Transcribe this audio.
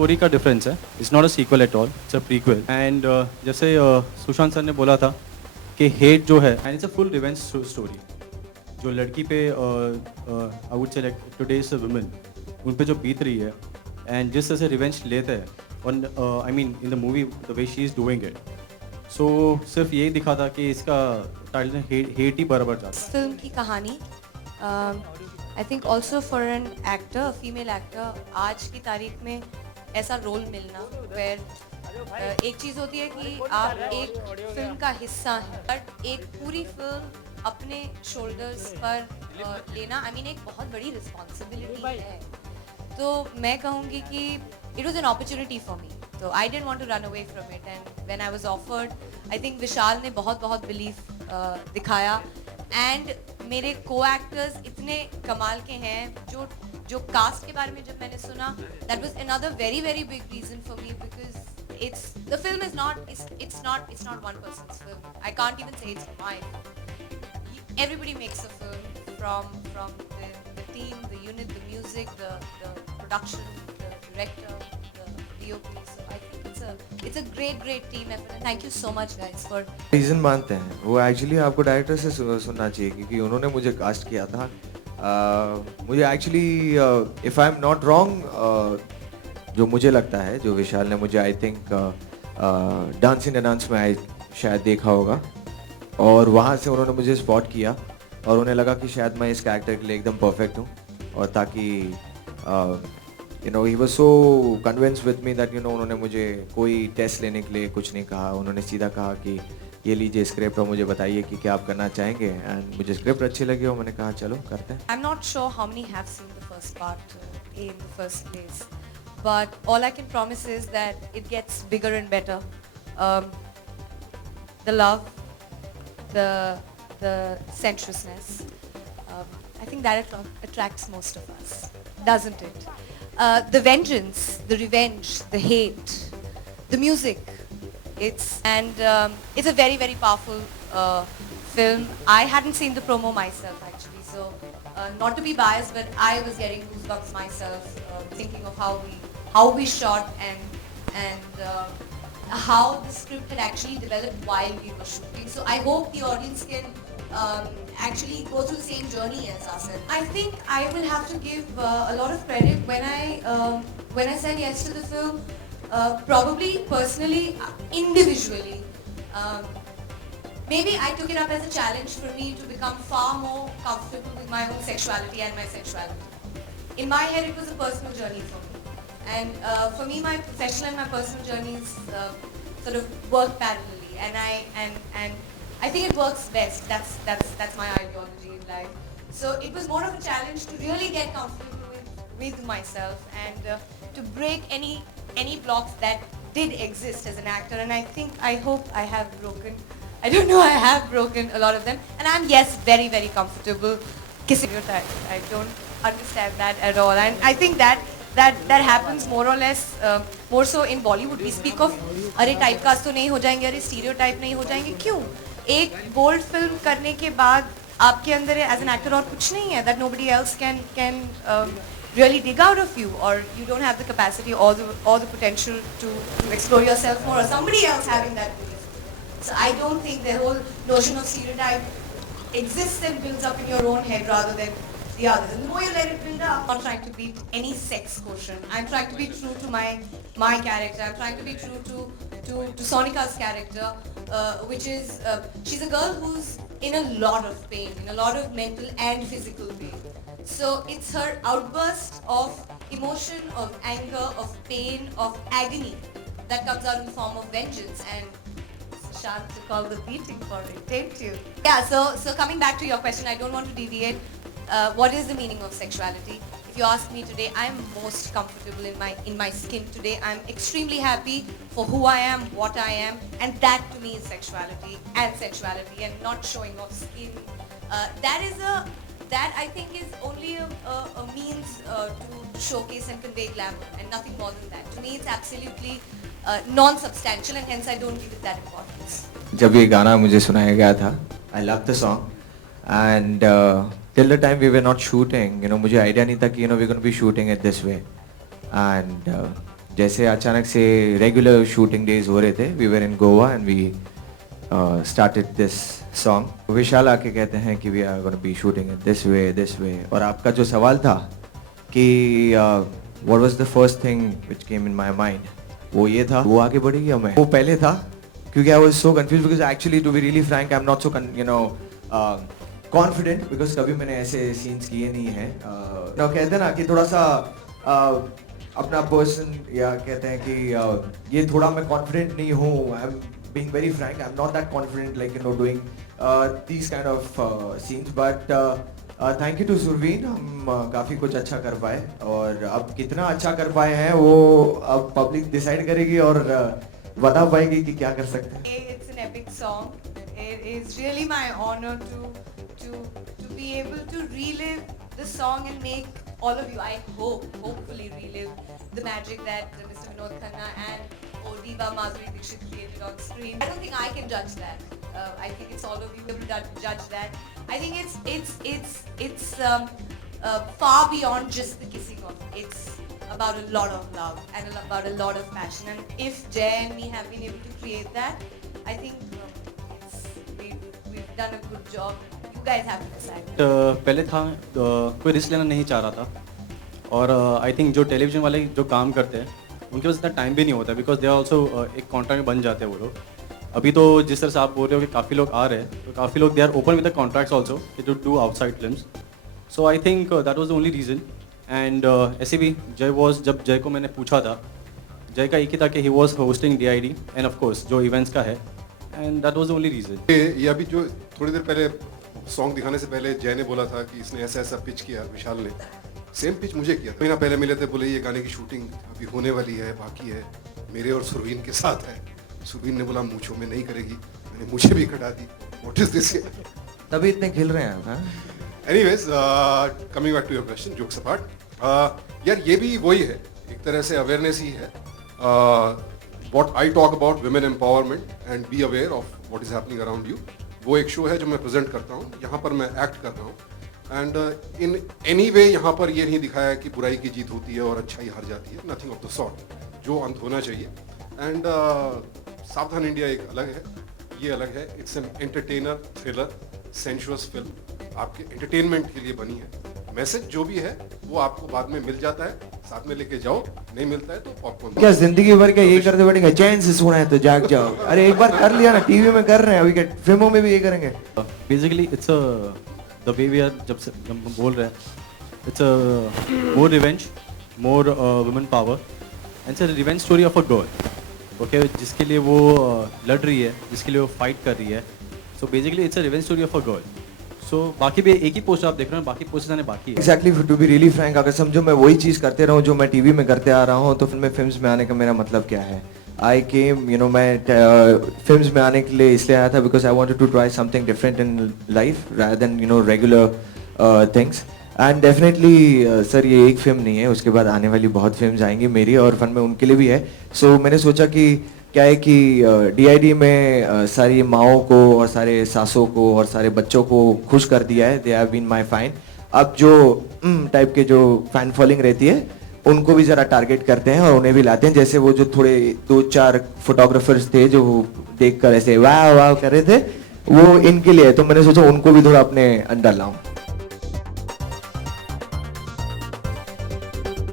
Story का difference है. It's not a sequel at all, it's a prequel. And जैसे Sushant sir ने बोला था कि हेट जो है and it's a full revenge story. जो लड़की पे I would say like today's women उन पे जो बीत रही है एंड जिस तरह से रिवेंज लेते हैं और I mean in the movie the way she is doing it. So सिर्फ यही दिखा था कि इसका टाइटल हेट ही बराबर जाता है. फिल्म की कहानी I think also for an actor, female actor, आज की तारीख में ऐसा रोल मिलना वेयर एक चीज़ होती है कि आप एक फिल्म का हिस्सा हैं बट एक पूरी फिल्म अपने शोल्डर्स पर लेना आई मीन एक बहुत बड़ी रिस्पॉन्सिबिलिटी है. तो मैं कहूँगी कि it was an opportunity for me. तो I didn't want to run away from it and when I was offered I think Vishal ने बहुत बहुत बिलीफ दिखाया एंड मेरे को एक्टर्स इतने कमाल के हैं. जो कास्ट के बारे में जब मैंने सुना that was another very very big reason for me because it's the film is not it's not one person's film. I can't even say it's mine. Everybody makes a film from the team, the unit, the music, the production, the director, the DOP. So I think it's a great team effort. And thank you so much guys for reason मानते हैं वो actually आपको director से सुनना चाहिए क्योंकि उन्होंने मुझे कास्ट किया था. मुझे actually if I am not wrong जो मुझे लगता है जो विशाल ने मुझे I think dance in dance में शायद देखा होगा और वहाँ से उन्होंने मुझे स्पॉट किया और उन्हें लगा कि शायद मैं इस कैरेक्टर के लिए एकदम परफेक्ट हूँ और ताकि you know he was so convince with me that you know उन्होंने मुझे कोई टेस्ट लेने के लिए कुछ नहीं कहा. उन्होंने सीधा कहा कि ये लीजिए स्क्रिप्ट और मुझे बताइए कि क्या आप करना चाहेंगे एंड मुझे स्क्रिप्ट अच्छी लगी और मैंने कहा चलो करते हैं. I'm not sure how many have seen the first part in the first place. But all I can promise is that it gets bigger and better. The love, the sensuousness, I think that attracts most of us, doesn't it? The vengeance, the revenge, the hate, the music. It's a very very powerful film. I hadn't seen the promo myself actually, so not to be biased, but I was getting goosebumps myself thinking of how we shot and how the script had actually developed while we were shooting. So I hope the audience can actually go through the same journey as us. I think I will have to give a lot of credit when I said yes to the film. Probably personally, individually. Maybe I took it up as a challenge for me to become far more comfortable with my own sexuality and my sensuality. In my head, it was a personal journey for me. And for me, my professional and my personal journeys sort of work parallelly, and I think it works best. That's my ideology in life. So it was more of a challenge to really get comfortable with myself and to break any blocks that did exist as an actor. And I hope I have broken. I don't know. I have broken a lot of them, and I'm very very comfortable kissing your type. I don't understand that at all, and I think that happens more or less more so in Bollywood. We speak of अरे typecast तो नहीं हो जाएंगे, अरे stereotype नहीं हो जाएंगे. क्यों? एक बोल्ड फिल्म करने के बाद आपके अंदर एज एन एक्टर और कुछ नहीं है that nobody else can really dig out of you, or you don't have the capacity or the potential to explore yourself more, or somebody else having that belief. So I don't think the whole notion of stereotype exists and builds up in your own head rather than the others. And the more you let it build up, I'm not trying to be any sex quotient. I'm trying to be true to my character. I'm trying to be true to Sonika's character, which is she's a girl who's in a lot of pain, in a lot of mental and physical pain. So it's her outburst of emotion, of anger, of pain, of agony that comes out in the form of vengeance. And Shant to call the beating for it, didn't you? Yeah, so coming back to your question, I don't want to deviate. What is the meaning of sexuality? If you ask me today, I'm most comfortable in my skin today. I'm extremely happy for who I am, what I am, and that to me is sexuality and sensuality, and not showing off skin. That I think is only a means to showcase and convey glamour, and nothing more than that. To me, it's absolutely non-substantial, and hence I don't give it that importance. जब ये गाना मुझे सुनाया गया था, I love the song, and till the time we were not shooting, you know, मुझे idea नहीं था कि you know we're going to be shooting it this way, and जैसे अचानक से रेगुलर शूटिंग डेज हो रहे थे, we were in Goa and we started this song. Vishal आके कहते हैं कि we are going to be shooting it this way. और आपका जो सवाल था कि what was the first thing which came in my mind, वो ये था, वो आगे बढ़ी या मैं? वो पहले था क्योंकि I was so confused because actually to be really frank I'm not so confident because कभी मैंने ऐसे scenes किए नहीं हैं. तो कहते हैं ना कि थोड़ा सा अपना पर्सन या कहते हैं कि ये थोड़ा मैं कॉन्फिडेंट नहीं हूँ. I'm being very frank, I'm not that confident like doing these kind of scenes, but thank you to Surveen. हम काफ़ी कुछ अच्छा कर पाए और अब कितना अच्छा कर पाए हैं वो अब पब्लिक डिसाइड करेगी और बता पाएगी कि क्या कर सकते हैं. It's an epic song. It is really my honor to be able to relive the song and make all of you, I hopefully relive the magic that Mr. Vinod Khanna and Diva Madhuri Dixit created on screen. I don't think I can judge that. I think it's all of you able to judge that. I think it's far beyond just the kissing off. It's about a lot of love and about a lot of passion. And if Jay and me have been able to create that, I think we've done a good job. You guys have to decide. पहले था कोई risk लेना नहीं चाह रहा था और I think जो टेलीविज़न वाले जो काम करते हैं उनके पास इतना टाइम भी नहीं होता बिकॉज दे आर ऑल्सो एक कॉन्ट्रैक्ट में बन जाते हैं वो लोग. अभी तो जिस तरह से आप बोल रहे हो कि काफ़ी लोग आ रहे हैं तो काफ़ी लोग they are open with the contracts also to do outside films. So I think that was the only reason. And ऐसे भी जब जय को मैंने पूछा था, जय का एक ही था कि he was hosting DID end of course जो इवेंट्स का है, and that was the only reason. ये अभी जो थोड़ी देर पहले सॉन्ग दिखाने से पहले जय ने बोला था कि इसने ऐसा पिच किया, विशाल ने सेम पिच मुझे किया. महीना पहले मिले थे, बोले ये गाने की शूटिंग अभी होने वाली है, बाकी है, मेरे और सुरवीन के साथ है. सुरवीन ने बोला मूंछों में नहीं करेगी, मैंने मुझे भी कटा दी. What is this? तभी इतने खिल रहे हैं. Anyways, coming back to your question, jokes apart, यार ये भी वही है, एक तरह से अवेयरनेस ही है. What I talk about women empowerment and be aware of what is happening around you, वो एक शो है जो मैं प्रेजेंट करता हूँ. यहाँ पर मैं एक्ट कर रहा हूँ एंड इन एनी वे यहाँ पर ये नहीं दिखाया कि बुराई की जीत होती है और अच्छाई हार जाती है. Nothing of the sort. जो अंत होना चाहिए. एंड सावधान इंडिया एक अलग है, ये अलग है. It's an entertainer thriller sensuous film, आपके एंटरटेनमेंट के लिए बनी है. मैसेज जो भी है वो आपको बाद में मिल जाता है, साथ में लेके जाओ, नहीं मिलता है तो पॉपकॉर्न. क्या जिंदगी भर क्या यही करते बैठेंगे? चैन से सोना है तो जाग जाओ. अरे एक बार कर लिया ना, टीवी में कर रहे हैं, अभी क्या फिल्मों में भी यही करेंगे? Basically it's the way we are, जब हम बोल रहे हैं it's more revenge, more women power and it's a revenge story of a girl. Okay, जिसके लिए वो लड़ रही है, जिसके लिए वो फाइट कर रही है. So basically it's a revenge story of a girl. So बाकी भी एक ही पोस्ट आप देख रहे हैं, बाकी पोस्ट आने बाकी है. Exactly, to be really frank, अगर समझो मैं वही चीज़ करते रहूँ जो मैं टीवी में करते आ रहा हूँ तो फिल्म्स में आने का मेरा मतलब क्या है? आई केम मैं फिल्म्स में आने के लिए इसलिए आया था because I wanted to try something different in life rather than regular things. And definitely sir ये एक फिल्म नहीं है, उसके बाद आने वाली बहुत फिल्म्स आएंगी मेरी और फन में उनके लिए भी है. सो मैंने सोचा कि क्या है कि DID में सारी माओं को और सारे सासों को और सारे बच्चों को खुश कर दिया है. They have been my fine. अब जो टाइप के जो फैन फॉलोइंग रहती है उनको भी ज़रा टारगेट करते हैं और उन्हें भी लाते हैं. जैसे वो जो थोड़े 2-4 फोटोग्राफर्स थे जो देखकर ऐसे वाह वाह कर रहे थे, वो इनके लिए है. तो मैंने सोचा उनको भी थोड़ा अपने अंडर लाऊं.